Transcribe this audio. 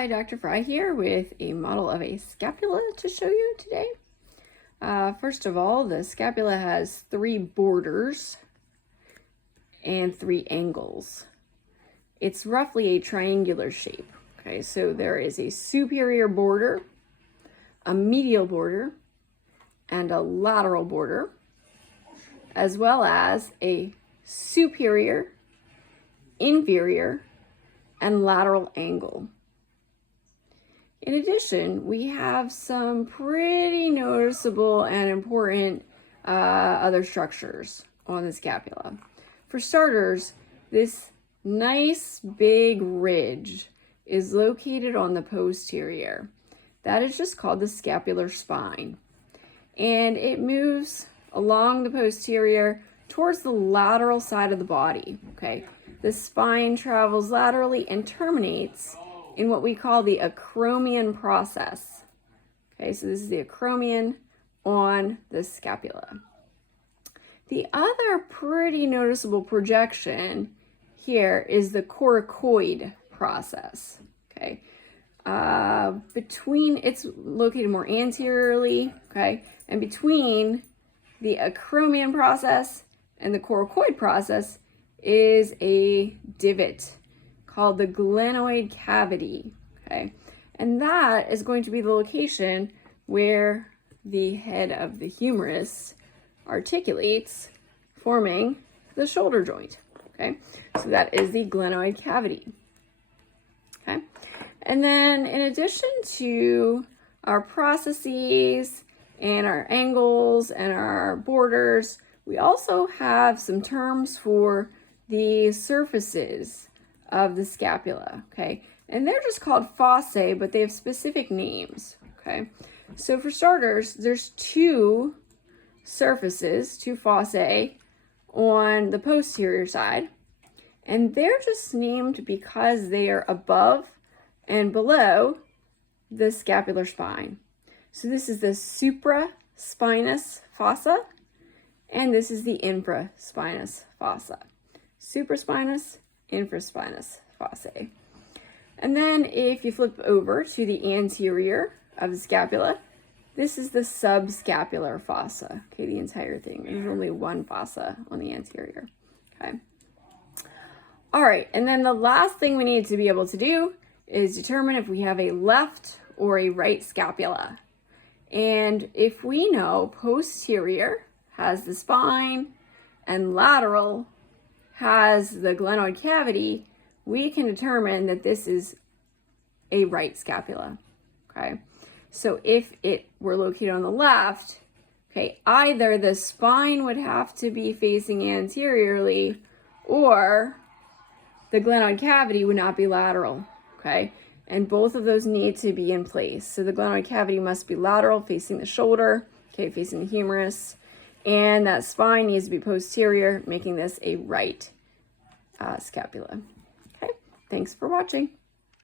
Hi, Dr. Fry here with a model of a scapula to show you today. First of all, the scapula has 3 borders and 3 angles. It's roughly a triangular shape. Okay, so there is a superior border, a medial border, and a lateral border, as well as a superior, inferior, and lateral angle. In addition, we have some pretty noticeable and important other structures on the scapula. For starters, this nice big ridge is located on the posterior. That is just called the scapular spine. And it moves along the posterior towards the lateral side of the body, okay? The spine travels laterally and terminates in what we call the acromion process. Okay, so this is the acromion on the scapula. The other pretty noticeable projection here is the coracoid process. Okay, it's located more anteriorly. Okay, and between the acromion process and the coracoid process is a divot called the glenoid cavity, okay? And that is going to be the location where the head of the humerus articulates, forming the shoulder joint, okay? So that is the glenoid cavity, okay? And then in addition to our processes and our angles and our borders, we also have some terms for the surfaces of the scapula, okay? And they're just called fossae, but they have specific names, okay? So for starters, there's 2 surfaces, 2 fossae on the posterior side, and they're just named because they are above and below the scapular spine. So this is the supraspinous fossa, and this is the infraspinous fossa. Supraspinous, infraspinous fossae. And then if you flip over to the anterior of the scapula, this is the subscapular fossa, okay, the entire thing. There's only 1 fossa on the anterior, okay? All right, and then the last thing we need to be able to do is determine if we have a left or a right scapula. And if we know posterior has the spine and lateral has the glenoid cavity, we can determine that this is a right scapula, okay? So if it were located on the left, okay, either the spine would have to be facing anteriorly or the glenoid cavity would not be lateral, okay? And both of those need to be in place. So the glenoid cavity must be lateral, facing the shoulder, okay, facing the humerus, and that spine needs to be posterior, making this a right scapula. Okay, thanks for watching.